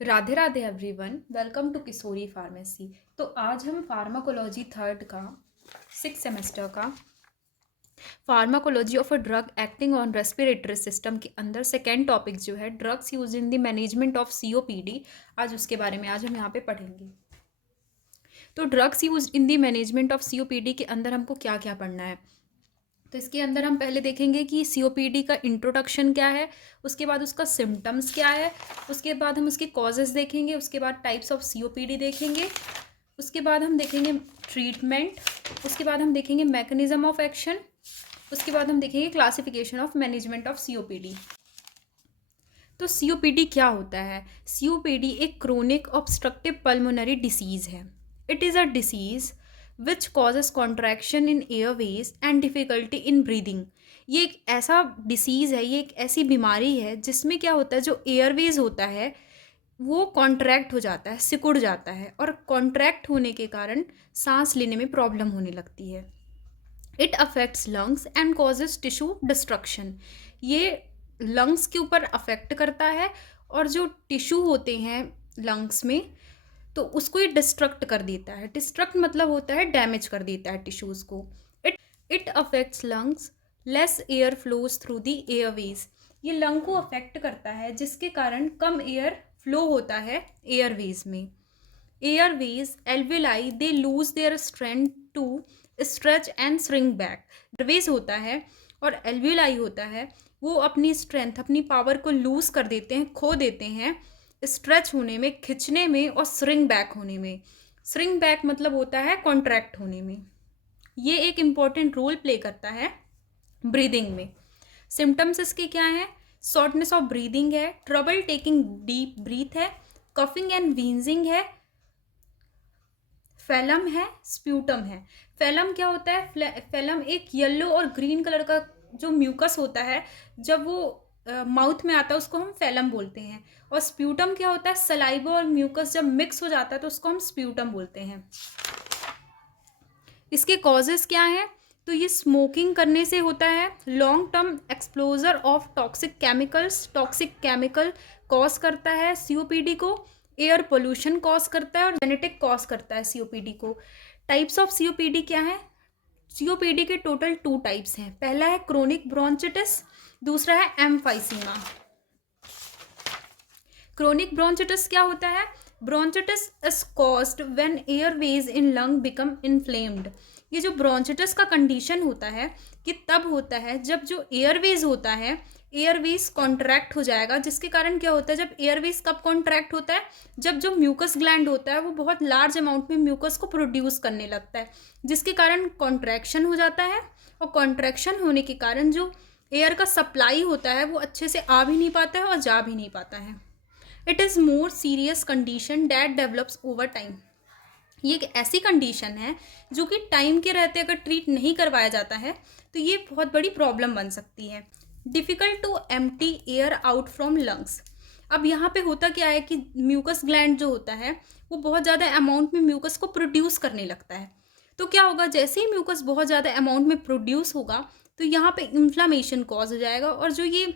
Radhe Radhe everyone, welcome to Kishori pharmacy. तो आज हम फार्माकोलॉजी थर्ड का 6 सेमेस्टर का pharmacology of a drug acting on respiratory system के अंदर सेकेंड टॉपिक जो है drugs use in the management of COPD, आज उसके बारे में आज हम यहाँ पे पढ़ेंगे। तो drugs use in the management of COPD के अंदर हमको क्या क्या पढ़ना है। तो इसके अंदर हम पहले देखेंगे कि सीओपीडी का इंट्रोडक्शन क्या है, उसके बाद उसका सिम्टम्स क्या है, उसके बाद हम उसके कॉजेज़ देखेंगे, उसके बाद टाइप्स ऑफ सीओपीडी देखेंगे, उसके बाद हम देखेंगे ट्रीटमेंट, उसके बाद हम देखेंगे मैकेनिज्म ऑफ एक्शन, उसके बाद हम देखेंगे classification of management of COPD. तो सीओपीडी क्या होता है? सीओपीडी एक क्रोनिक ऑब्स्ट्रक्टिव पल्मोनरी डिसीज़ है। It is a disease which causes contraction in Airways and difficulty in breathing. ये एक ऐसा डिसीज़ है, ये एक ऐसी बीमारी है जिसमें क्या होता है, जो एयरवेज होता है वो कॉन्ट्रैक्ट हो जाता है, सिकुड़ जाता है, और कॉन्ट्रैक्ट होने के कारण सांस लेने में प्रॉब्लम होने लगती है। It affects lungs and causes tissue destruction. ये लंग्स के ऊपर अफेक्ट करता है, और जो टिश्यू होते हैं लंग्स में तो उसको ये डिस्ट्रक्ट कर देता है। डिस्ट्रक्ट मतलब होता है डैमेज कर देता है टिश्यूज़ को। It it affects lungs, less air flows through the Airways. ये लंग को अफेक्ट करता है जिसके कारण कम एयर फ्लो होता है एयरवेज में। Airways alveoli they lose their strength to stretch and shrink back. Airways होता है और एल्वेलाई होता है, वो अपनी स्ट्रेंथ, अपनी पावर को लूज कर देते हैं, खो देते हैं स्ट्रेच होने में, खिंचने में, और श्रिंक बैक होने में। श्रिंक बैक मतलब होता है कॉन्ट्रैक्ट होने में। ये एक इम्पॉर्टेंट रोल प्ले करता है ब्रीदिंग में। सिम्टम्स इसके क्या हैं? शॉर्टनेस ऑफ ब्रीदिंग है, ट्रबल टेकिंग डीप ब्रीथ है, कफिंग एंड वीजिंग है, फेलम है, स्प्यूटम है। फेलम क्या होता है? फेलम एक येलो और ग्रीन कलर का जो म्यूकस होता है, जब वो माउथ में आता है उसको हम फेलम बोलते हैं। और स्प्यूटम क्या होता है? सलाइवा और म्यूकस जब मिक्स हो जाता है तो उसको हम स्प्यूटम बोलते हैं। इसके कॉजेज़ क्या हैं? तो ये स्मोकिंग करने से होता है, long term exposure of toxic chemicals, toxic chemical cause करता है सीओपीडी को, एयर पोल्यूशन कॉज करता है, और जेनेटिक कॉज करता है सीओपीडी को। टाइप्स ऑफ सीओपीडी क्या है? सीओपीडी के टोटल 2 टाइप्स हैं। पहला है क्रोनिक ब्रोंचिटिस, दूसरा है एम्फाइसीमा। क्रोनिक ब्रोंचिटिस क्या होता है? Bronchitis is caused when airways in lung become inflamed. ये जो ब्रोंचिटिस का कंडीशन होता है कि तब होता है जब जो एयरवेज होता है, एयरवेज कॉन्ट्रैक्ट हो जाएगा, जिसके कारण क्या होता है, जब एयरवेज कब कॉन्ट्रैक्ट होता है? जब जो म्यूकस ग्लैंड होता है वो बहुत लार्ज अमाउंट में म्यूकस को प्रोड्यूस करने लगता है, जिसके कारण कॉन्ट्रैक्शन हो जाता है, और कॉन्ट्रैक्शन होने के कारण जो एयर का सप्लाई होता है वो अच्छे से आ भी नहीं पाता है और जा भी नहीं पाता है। It is more serious condition that develops over time. ये एक ऐसी कंडीशन है जो कि टाइम के रहते अगर ट्रीट नहीं करवाया जाता है तो ये बहुत बड़ी प्रॉब्लम बन सकती है। Difficult to empty air out from lungs. अब यहाँ पे होता क्या है कि म्यूकस ग्लैंड जो होता है वो बहुत ज़्यादा अमाउंट में म्यूकस को प्रोड्यूस करने लगता है। तो क्या होगा, जैसे ही म्यूकस बहुत ज़्यादा अमाउंट में प्रोड्यूस होगा तो यहाँ पे इन्फ्लामेशन कॉज हो जाएगा, और जो ये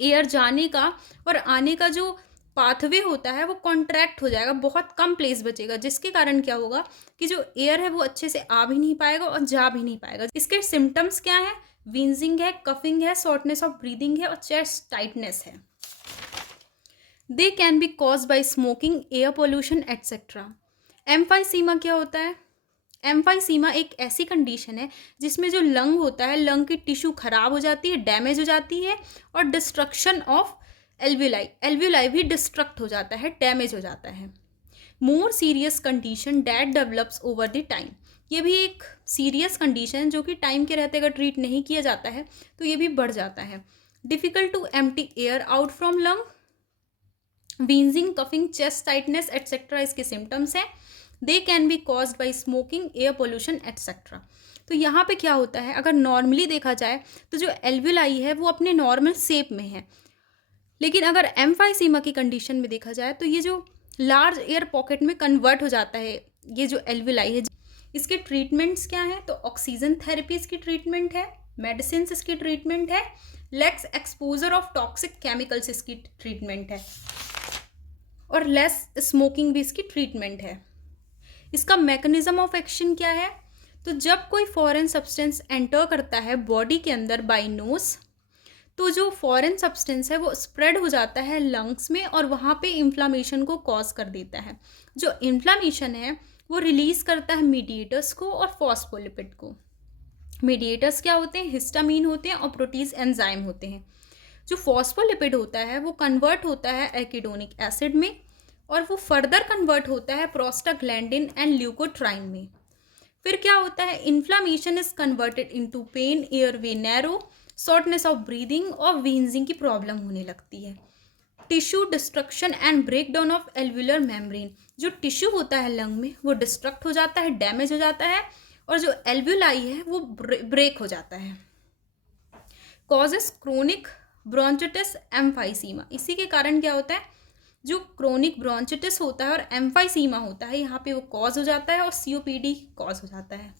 एयर जाने का और आने का जो पाथवे होता है वो कॉन्ट्रैक्ट हो जाएगा, बहुत कम प्लेस बचेगा, जिसके कारण क्या होगा कि जो एयर है वो अच्छे से आ भी नहीं पाएगा और जा भी नहीं पाएगा। इसके सिम्टम्स क्या है? वीजिंग है, कफिंग है, शॉर्टनेस ऑफ ब्रीदिंग है, और चेस्ट टाइटनेस है। दे can be cause by smoking, air pollution etcetera. Emphysema क्या होता है? एम्फाइसीमा एक ऐसी कंडीशन है जिसमें जो लंग होता है, लंग की टिश्यू खराब हो जाती है, डैमेज हो जाती है, और डिस्ट्रक्शन ऑफ एल्व्यूलाई, एल्व्यूलाई भी डिस्ट्रक्ट हो जाता है, डैमेज हो जाता है। More serious condition that develops over the time. ये भी एक सीरियस कंडीशन जो कि टाइम के रहते अगर ट्रीट नहीं किया जाता है तो ये भी बढ़ जाता है। Difficult to empty air out from lung, wheezing, coughing, chest tightness etcetera इसके सिम्टम्स हैं। They can be caused by smoking, air pollution etcetera. तो यहाँ पे क्या होता है, अगर नॉर्मली देखा जाए तो जो एल्व्यूलाई है वो अपने नॉर्मल शेप में है, लेकिन अगर एम्फाइसीमा की कंडीशन में देखा जाए तो ये जो लार्ज एयर पॉकेट में कन्वर्ट हो जाता है ये जो एल्व्यूलाई है। इसके ट्रीटमेंट्स क्या हैं? तो ऑक्सीजन थेरेपी इसकी ट्रीटमेंट है, मेडिसिन इसकी ट्रीटमेंट है, less exposure of toxic chemicals इसकी ट्रीटमेंट है। और लेस स्मोकिंग भी इसकी ट्रीटमेंट है। इसका मैकेनिज्म ऑफ एक्शन क्या है? तो जब कोई फॉरेन सब्सटेंस एंटर करता है बॉडी के अंदर बाय नोज, तो जो फॉरेन सब्सटेंस है वो स्प्रेड हो जाता है लंग्स में और वहाँ पे इन्फ्लामेशन को कॉज कर देता है। जो इन्फ्लामेशन है वो रिलीज करता है मीडिएटर्स को और फॉस्फोलिपिड को। मीडिएटर्स क्या होते हैं? हिस्टामीन होते हैं और प्रोटीज एंजाइम होते हैं। जो फॉस्फोलिपिड होता है वो कन्वर्ट होता है एर्किडोनिक एसिड में और वो फर्दर कन्वर्ट होता है प्रोस्टाग्लैंडिन एंड ल्यूकोट्राइन में। फिर क्या होता है? Inflammation is converted into pain, airway narrow, shortness of breathing और वीजिंग की प्रॉब्लम होने लगती है। Tissue destruction and breakdown of alveolar membrane, जो टिश्यू होता है लंग में वो डिस्ट्रक्ट हो जाता है, डैमेज हो जाता है और जो एल्वुलाई है वो ब्रेक हो जाता है। कॉजेस क्रोनिक ब्रोंचिटिस एम्फाइसीमा, इसी के कारण क्या होता है? जो क्रोनिक ब्रोंचिटिस होता है और एम्फाइसीमा होता है यहाँ पे वो कॉज हो जाता है और सीओपीडी कॉज हो जाता है।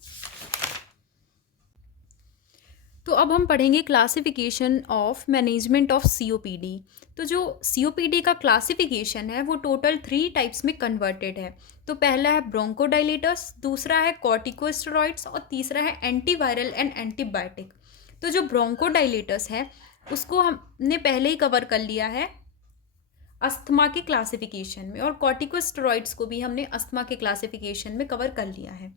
तो अब हम पढ़ेंगे classification of management of COPD. तो जो सीओपीडी का क्लासिफिकेशन है वो टोटल 3 टाइप्स में कन्वर्टेड है। तो पहला है ब्रोंकोडाइलेटर्स, दूसरा है कॉर्टिकोस्टेरॉइड्स और तीसरा है एंटीवायरल एंड एंटीबायोटिक। तो जो ब्रोंकोडाइलेटर्स है उसको हमने पहले ही कवर कर लिया है अस्थमा के क्लासिफिकेशन में, और कॉर्टिकोस्टेरॉइड्स को भी हमने अस्थमा के क्लासिफिकेशन में कवर कर लिया है।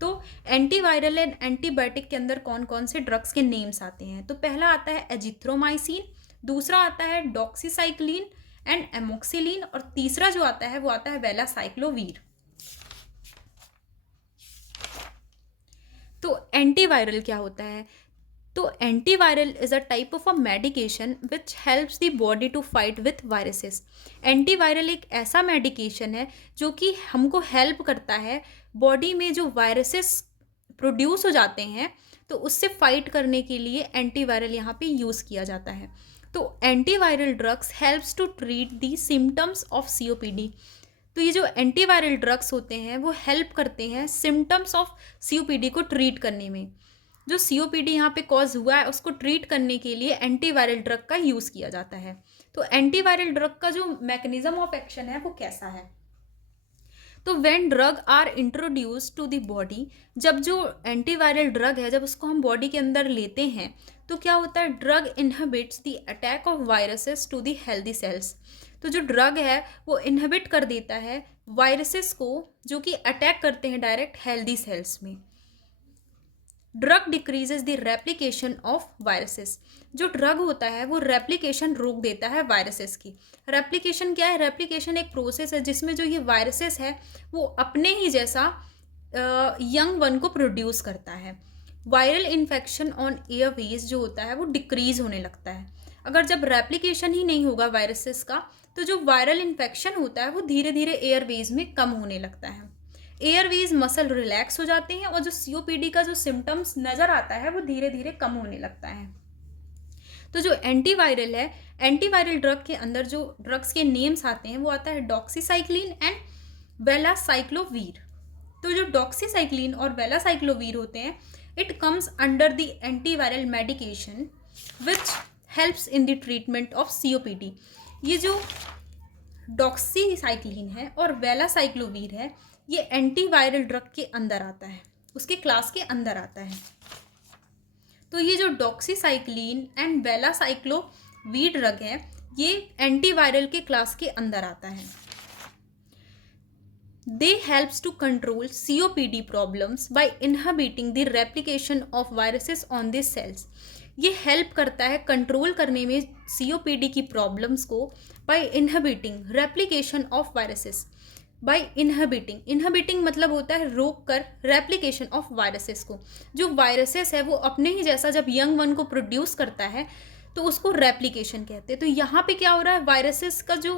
तो एंटीवायरल एंड एंटीबायोटिक के अंदर कौन कौन से ड्रग्स के नेम्स आते हैं? तो पहला आता है एजिथ्रोमाइसिन, दूसरा आता है डॉक्सीसाइक्लिन एंड एमोक्सिलिन और तीसरा जो आता है वो आता है वेलासाइक्लोवीर। तो एंटीवायरल क्या होता है? तो antiviral is a type of a medication which helps the body to fight with viruses. Antiviral एक ऐसा मेडिकेशन है जो कि हमको हेल्प करता है बॉडी में जो वायरसेस प्रोड्यूस हो जाते हैं तो उससे फाइट करने के लिए एंटीवायरल यहाँ पे यूज़ किया जाता है। तो antiviral drugs helps to treat the symptoms of COPD. तो ये जो एंटीवायरल ड्रग्स होते हैं वो हेल्प करते हैं सिम्टम्स ऑफ सीओपीडी को ट्रीट करने में। जो सीओपीडी यहाँ पे कॉज हुआ है उसको ट्रीट करने के लिए एंटीवायरल ड्रग का यूज़ किया जाता है। तो एंटीवायरल ड्रग का जो मैकेनिज्म ऑफ एक्शन है वो कैसा है? तो when drug are introduce to the body, जब जो एंटीवायरल ड्रग है जब उसको हम बॉडी के अंदर लेते हैं तो क्या होता है? Drug inhibits the attack of viruses to the healthy cells. तो जो ड्रग है वो इनहिबिट कर देता है वायरसेस को जो कि अटैक करते हैं डायरेक्ट हेल्दी सेल्स में। Drug decreases the replication of viruses, जो ड्रग होता है वो रेप्लिकेशन रोक देता है वायरसेस की। रेप्लिकेशन क्या है? रेप्लिकेशन एक प्रोसेस है जिसमें जो ये वायरसेस है वो अपने ही जैसा यंग वन को प्रोड्यूस करता है। वायरल इन्फेक्शन ऑन एयरवेज जो होता है वो डिक्रीज होने लगता है। अगर जब रेप्लिकेशन ही नहीं होगा वायरसेस का तो जो वायरल इन्फेक्शन होता है वो धीरे धीरे एयरवेज में कम होने लगता है। एयरवेज मसल रिलैक्स हो जाते हैं और जो सीओपीडी का जो सिम्टम्स नज़र आता है वो धीरे धीरे कम होने लगता है। तो जो एंटीवायरल है, एंटीवायरल ड्रग के अंदर जो ड्रग्स के नेम्स आते हैं वो आता है डॉक्सीसाइक्लिन एंड वेलासाइक्लोवीर। तो जो डॉक्सीसाइक्लिन और वेलासाइक्लोवीर होते हैं it comes under the antiviral medication which helps in the treatment of COPD. ये जो डॉक्सीसाइक्लिन है और वेलासाइक्लोवीर है ये एंटीवायरल ड्रग के अंदर आता है, उसके क्लास के अंदर आता है। तो ये जो डॉक्सीसाइक्लिन एंड वेलासाइक्लोवीर ड्रग है ये एंटीवायरल के क्लास के अंदर आता है। They helps to control COPD problems by inhibiting the replication of viruses on this cells. ये हेल्प करता है कंट्रोल करने में सीओपीडी की प्रॉब्लम्स को by inhibiting replication of viruses. By inhibiting मतलब होता है रोक कर रेप्लिकेशन ऑफ वायरसेस को। जो वायरसेस है वो अपने ही जैसा जब यंग वन को प्रोड्यूस करता है तो उसको रेप्लिकेशन कहते हैं। तो यहाँ पे क्या हो रहा है? वायरसेस का जो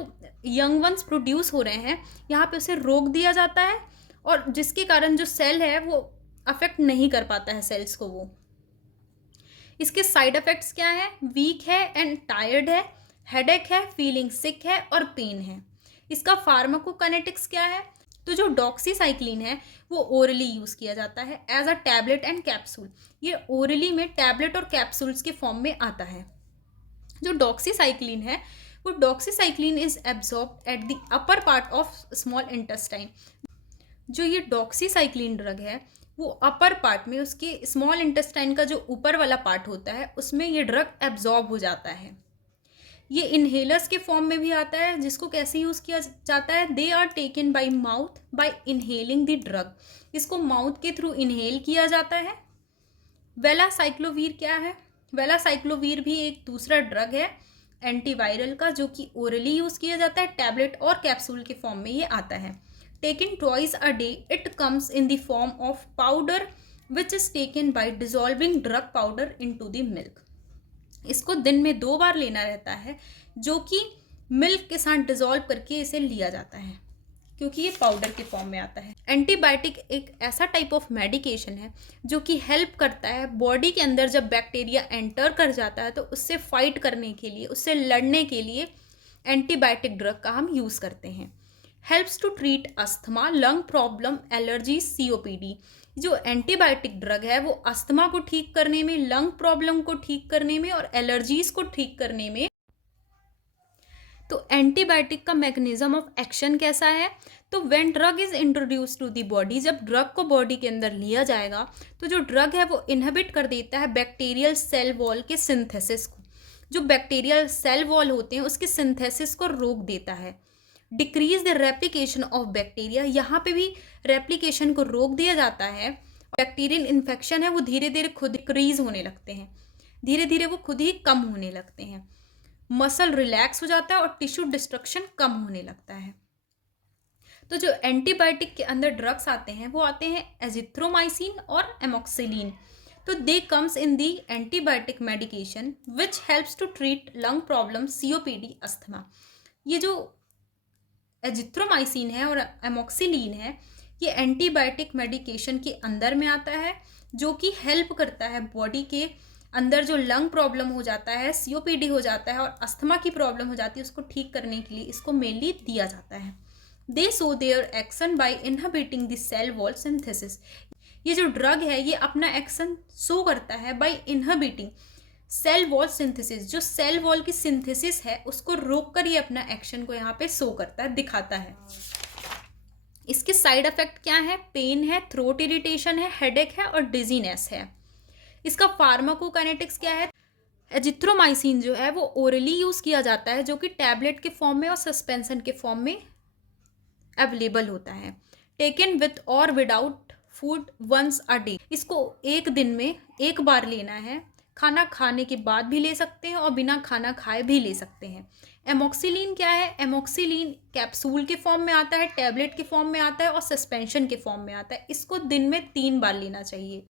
यंग वंस प्रोड्यूस हो रहे हैं यहाँ पे उसे रोक दिया जाता है और जिसके कारण जो सेल है वो अफेक्ट नहीं कर पाता है सेल्स को वो। इसके साइड इफेक्ट्स क्या है? वीक है एंड टायर्ड है, हेडेक है, फीलिंग सिक है और पेन है। इसका फार्माकोकाइनेटिक्स क्या है? तो जो डॉक्सीसाइक्लिन है वो ओरली यूज़ किया जाता है as a tablet and capsule. ये ओरली में टैबलेट और कैप्सूल्स के फॉर्म में आता है। जो डॉक्सीसाइक्लिन है वो doxycycline is absorb at the upper part of small intestine. जो ये डॉक्सीसाइक्लिन ड्रग है वो अपर पार्ट में, उसके स्मॉल इंटेस्टाइन का जो ऊपर वाला पार्ट होता है उसमें ये ड्रग एब्जॉर्ब हो जाता है। ये इनहेलर्स के फॉर्म में भी आता है, जिसको कैसे यूज़ किया जाता है, they are taken by mouth by inhaling the drug. इसको माउथ के थ्रू इनहेल किया जाता है। वेलासाइक्लोवीर क्या है? वेलासाइक्लोवीर भी एक दूसरा ड्रग है एंटीवायरल का, जो कि ओरली यूज़ किया जाता है, टैबलेट और कैप्सूल के फॉर्म में ये आता है। Taken twice a day, it comes in the form of powder which is taken by dissolving drug powder into the milk. इसको दिन में 2 बार लेना रहता है, जो कि मिल्क के साथ डिजॉल्व करके इसे लिया जाता है, क्योंकि ये पाउडर के फॉर्म में आता है। एंटीबायोटिक एक ऐसा टाइप ऑफ मेडिकेशन है जो कि हेल्प करता है बॉडी के अंदर, जब बैक्टीरिया एंटर कर जाता है तो उससे फाइट करने के लिए, उससे लड़ने के लिए एंटीबायोटिक ड्रग का हम यूज़ करते हैं। Helps to treat asthma, lung problem, allergy, COPD. जो एंटीबायोटिक ड्रग है वो अस्थमा को ठीक करने में, लंग प्रॉब्लम को ठीक करने में और एलर्जीज को ठीक करने में। तो एंटीबायोटिक का मैकेनिज्म ऑफ एक्शन कैसा है? तो when drug is introduce to the body, जब ड्रग को बॉडी के अंदर लिया जाएगा तो जो ड्रग है वो इनहिबिट कर देता है बैक्टीरियल सेल वॉल के सिंथेसिस को। जो बैक्टीरियल सेल वॉल होते हैं उसके सिंथेसिस को रोक देता है। Decrease the replication of bacteria, यहाँ पे भी रेप्लिकेशन को रोक दिया जाता है। बैक्टीरियल इन्फेक्शन है वो धीरे धीरे खुद डिक्रीज होने लगते हैं, धीरे धीरे वो खुद ही कम होने लगते हैं। मसल रिलैक्स हो जाता है और टिश्यू डिस्ट्रक्शन कम होने लगता है। तो जो एंटीबायोटिक के अंदर ड्रग्स आते हैं वो आते हैं एजिथ्रोमाइसिन और एमोक्सिलिन। तो they comes in the antibiotic medication which helps to treat lung problem, COPD, asthma. ये जो एजिथ्रोमाइसिन है और एमोक्सिलिन है ये एंटीबायोटिक मेडिकेशन के अंदर में आता है, जो कि हेल्प करता है बॉडी के अंदर जो लंग प्रॉब्लम हो जाता है, सीओपीडी हो जाता है और अस्थमा की प्रॉब्लम हो जाती है, उसको ठीक करने के लिए इसको मेनली दिया जाता है। They show their action by inhibiting the cell wall synthesis. ये जो ड्रग है ये अपना एक्शन शो करता है by inhibiting cell wall synthesis. जो सेल वॉल की सिंथेसिस है उसको रोक कर ये अपना एक्शन को यहाँ पे शो करता है, दिखाता है। इसके साइड इफेक्ट क्या है? पेन है, थ्रोट इरिटेशन है, हेडेक है और डिजीनेस है। इसका फार्माकोकाइनेटिक्स क्या है? एजिथ्रोमाइसिन जो है वो ओरली यूज़ किया जाता है, जो कि टैबलेट के फॉर्म में और सस्पेंशन के फॉर्म में अवेलेबल होता है। टेकन विथ और without food once a day. इसको एक दिन में 1 बार लेना है, खाना खाने के बाद भी ले सकते हैं और बिना खाना खाए भी ले सकते हैं। एमोक्सिलिन क्या है? एमोक्सिलिन कैप्सूल के फॉर्म में आता है, टैबलेट के फॉर्म में आता है और सस्पेंशन के फॉर्म में आता है। इसको दिन में 3 बार लेना चाहिए।